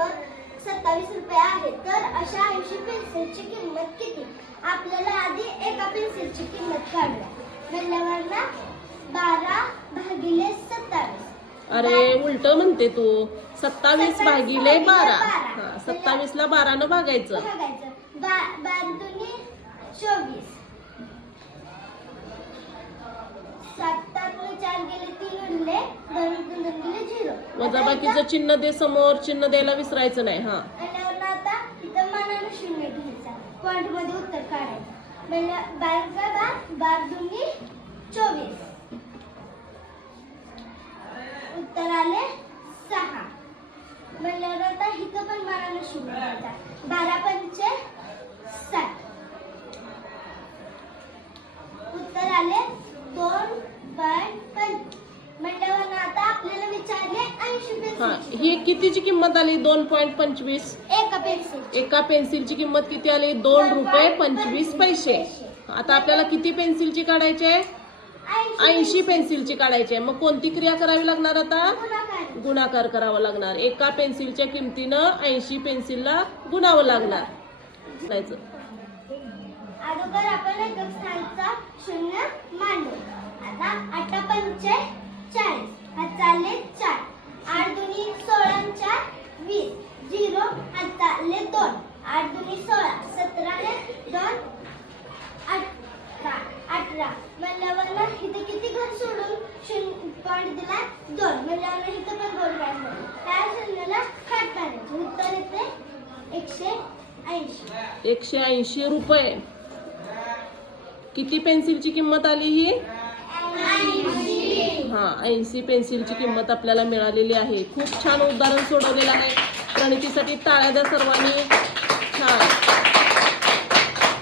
किंमत 27 रुपये आहे. तर अशा 80 पेन्सिलची किंमत किती? आपल्याला आधी एका पेन्सिलची किंमत काढूया. म्हणल्यावर 12 भागिले 27. अरे उलट म्हणते तू. 27 भागिले 12. हा, 27 ला 12 न भागायचं. 12 दुनी 24. 7 4 गेले 3 उरले, 2 गेले 0. वजाबाकीचं चिन्ह दे समोर. चिन्ह द्यायला विसरायचं नाही. हा, आणि आता इथं मनानं 0 घ्यायचा. पॉइंट मध्ये उत्तर काढायचं. म्हणजे 12 दुनी 24. उत्तर आले 6. म्हणल्यावर आता इथं पण मनानं 0 घ्यायचा. 12 पंचे 7. उत्तर आले 2.5. म्हणल्यावर आता आपल्याला विचारले 80 हा. पेन्सिल. ही कितीची किंमत आली? 2.25. एका पेन्सिल. एका पेन्सिलची किंमत किती आली? 2 रुपये 25 पैसे. आता आपल्याला किती पेन्सिलची काढायची आहे? 80 पेन्सिलची काढायची आहे. मग कोणती क्रिया करावी लागणार आता? गुणाकार करावा लागणार. एका पेन्सिलच्या किमतीनं 80 पेन्सिलला गुणावं लागणार. अगोदर आपण एकक स्थानाचा 0 मांडू. आता 8 पंचे 40. हाताले 4. 8 दुनी 16 4 20. 0 हाताले 2. 8 दुनी 16. 17 ने 2 18. म्हणल्यावर इथं किती घर सोडून पॉइंट दिला? 2. म्हणल्यावर इथं पण 2 काढले. त्या शून्याला खाट पाडायचे. उत्तर येते 180. 180 रुपये. किती पेन्सिलची किंमत आली ही? 80. हा, 80 पेन्सिलची किंमत आपल्याला मिळालेली आहे. खूप छान उदाहरण सोडवलेलं आहे. प्रणितीसाठी टाळ्या द्या सर्वांनी. छान.